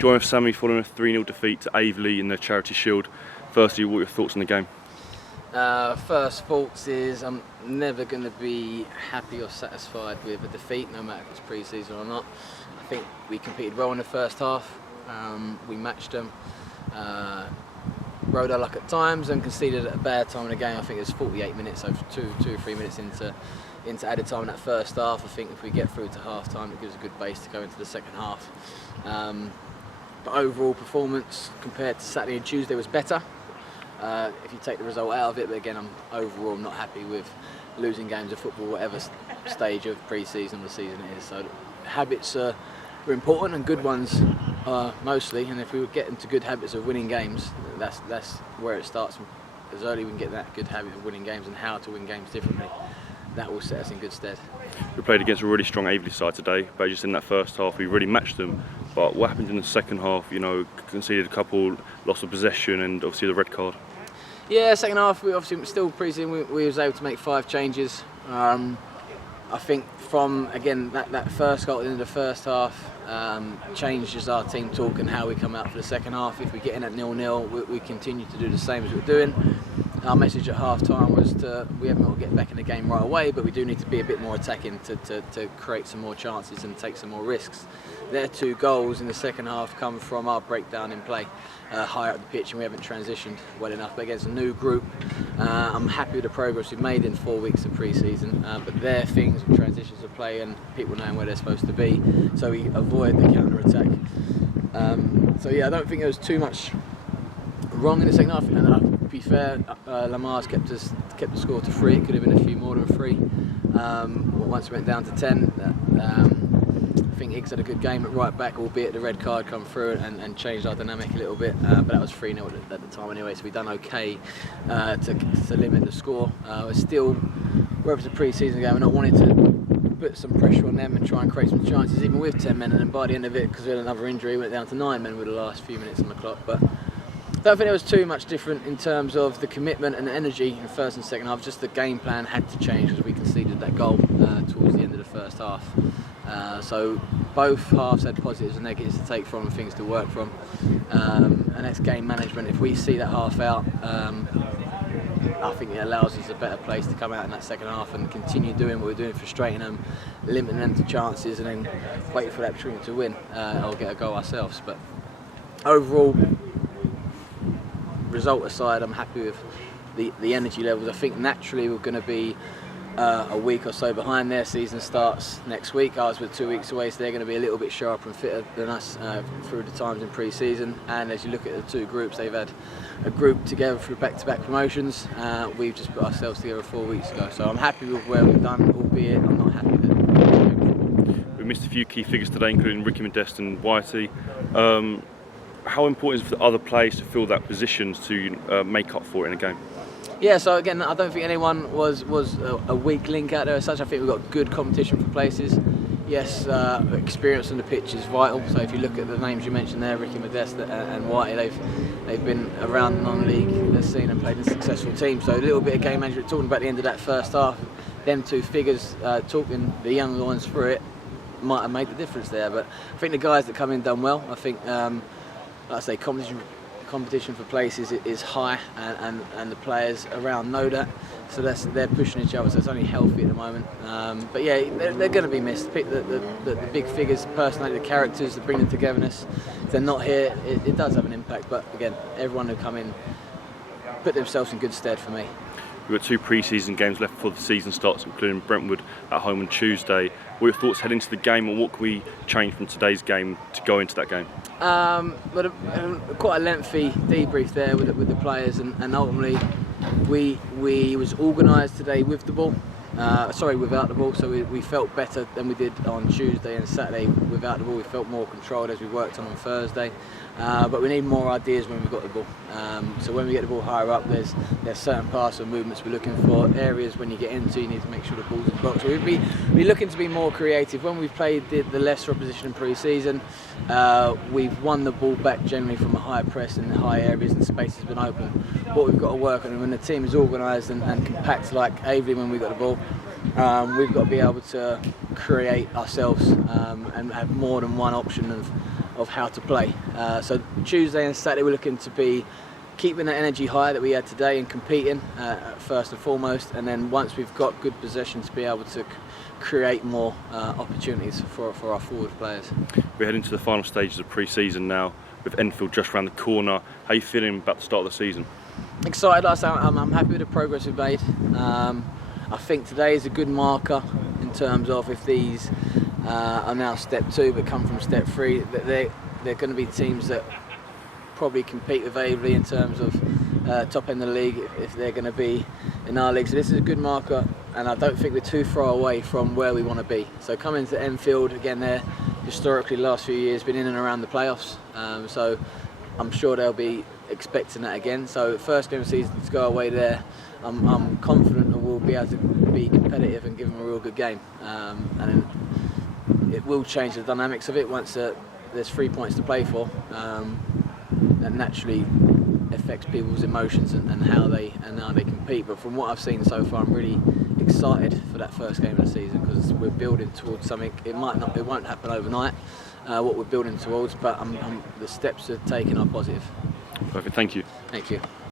Join with Sammy following a 3-0 defeat to Aveley in the Charity Shield. Firstly, what are your thoughts on the game? First thoughts is I'm never going to be happy or satisfied with a defeat, no matter if it's pre-season or not. I think we competed well in the first half. We matched them, rode our luck at times and conceded at a bad time in the game. I think it was 48 minutes, so two or 3 minutes into added time in that first half. I think if we get through to half time, it gives a good base to go into the second half. But overall performance compared to Saturday and Tuesday was better. If you take the result out of it, but again, I'm overall not happy with losing games of football, whatever stage of pre-season or the season it is. So habits are important, and good ones mostly. And if we get into good habits of winning games, that's where it starts. As early we can get that good habit of winning games and how to win games differently, that will set us in good stead. We played against a really strong Aveley side today, but just in that first half we really matched them. But what happened in the second half? You know, conceded a couple, loss of possession, and obviously the red card. Yeah, second half we obviously still pre-season. We was able to make 5 changes. I think from again that first goal at the end of the first half changes our team talk and how we come out for the second half. If we get in at 0-0, we continue to do the same as we're doing. Our message at half time was we haven't got to get back in the game right away, but we do need to be a bit more attacking to create some more chances and take some more risks. Their 2 goals in the second half come from our breakdown in play higher up the pitch, and we haven't transitioned well enough. But against a new group, I'm happy with the progress we've made in 4 weeks of pre-season, but their things with transitions of play and people knowing where they're supposed to be, so we avoid the counter-attack. So yeah, I don't think there was too much wrong in the second half, and to be fair, Lamar's kept the score to 3. It could have been a few more than 3. Once we went down to 10, I think Higgs had a good game at right back, albeit the red card come through and changed our dynamic a little bit, but that was 3-0 at the time anyway, so we've done okay to limit the score. We're still, where it's a pre-season game, we're not wanting to put some pressure on them and try and create some chances even with 10 men, and then by the end of it, because we had another injury, we went down to 9 men with the last few minutes on the clock. But I don't think it was too much different in terms of the commitment and the energy in the first and second half. Just the game plan had to change because we conceded that goal towards the end of the first half. So both halves had positives and negatives to take from and things to work from. And that's game management. If we see that half out, I think it allows us a better place to come out in that second half and continue doing what we're doing, frustrating them, limiting them to chances, and then wait for that opportunity to win or get a goal ourselves. But overall, result aside, I'm happy with the energy levels. I think naturally we're going to be a week or so behind. Their season starts next week. Ours were 2 weeks away, so they're going to be a little bit sharper and fitter than us through the times in pre-season. And as you look at the 2 groups, they've had a group together through back-to-back promotions. We've just put ourselves together 4 weeks ago, so I'm happy with where we've done, albeit I'm not happy that we missed a few key figures today, including Ricky Modeste and Whitey. How important is it for the other players to fill that positions to make up for it in a game? Yeah, so again, I don't think anyone was a weak link out there as such. I think we've got good competition for places. Yes, experience on the pitch is vital. So if you look at the names you mentioned there, Ricky Modeste and Whitey, they've been around the non-league scene and played in successful teams. So a little bit of game management, talking about the end of that first half, them 2 figures talking the younger ones through it might have made the difference there. But I think the guys that come in done well. I think, like I say, competition for places is high, and the players around know that, so they're pushing each other, so it's only healthy at the moment. But yeah, they're going to be missed. The big figures, the personality, the characters, the bringing togetherness. If they're not here, it does have an impact, but again, everyone who come in put themselves in good stead for me. We've got 2 pre-season games left before the season starts, including Brentwood at home on Tuesday. What are your thoughts heading to the game, and what can we change from today's game to go into that game? But quite a lengthy debrief there with the players, and ultimately we was organised today with the ball. Without the ball, so we felt better than we did on Tuesday and Saturday. Without the ball, we felt more controlled as we worked on Thursday. But we need more ideas when we've got the ball. So when we get the ball higher up, there's certain pass and movements we're looking for. Areas when you get into, you need to make sure the ball's in the box. So we'd be looking to be more creative. When we've played the lesser opposition in pre-season, we've won the ball back generally from a high press and high areas, and space has been open. What we've got to work on, when the team is organised and compact like Aveley when we've got the ball, we've got to be able to create ourselves and have more than one option of how to play. So Tuesday and Saturday we're looking to be keeping the energy high that we had today and competing first and foremost, and then once we've got good possession to be able to create more opportunities for our forward players. We're heading to the final stages of pre-season now, with Enfield just around the corner. How are you feeling about the start of the season? Excited. I'm happy with the progress we've made. I think today is a good marker in terms of if these are now step 2 but come from step 3, that they're going to be teams that probably compete with Aveley in terms of top end of the league if they're going to be in our league. So this is a good marker, and I don't think we're too far away from where we want to be. So coming to Enfield again, they're historically the last few years been in and around the playoffs, so I'm sure they'll be expecting that again. So first game of the season to go away there, I'm confident that we'll be able to be competitive and give them a real good game, and it will change the dynamics of it once there's 3 points to play for. That naturally affects people's emotions and how they compete. But from what I've seen so far, I'm really excited for that first game of the season, because we're building towards something. It won't happen overnight. What we're building towards, but the steps are taken are positive. Perfect. Thank you. Thank you.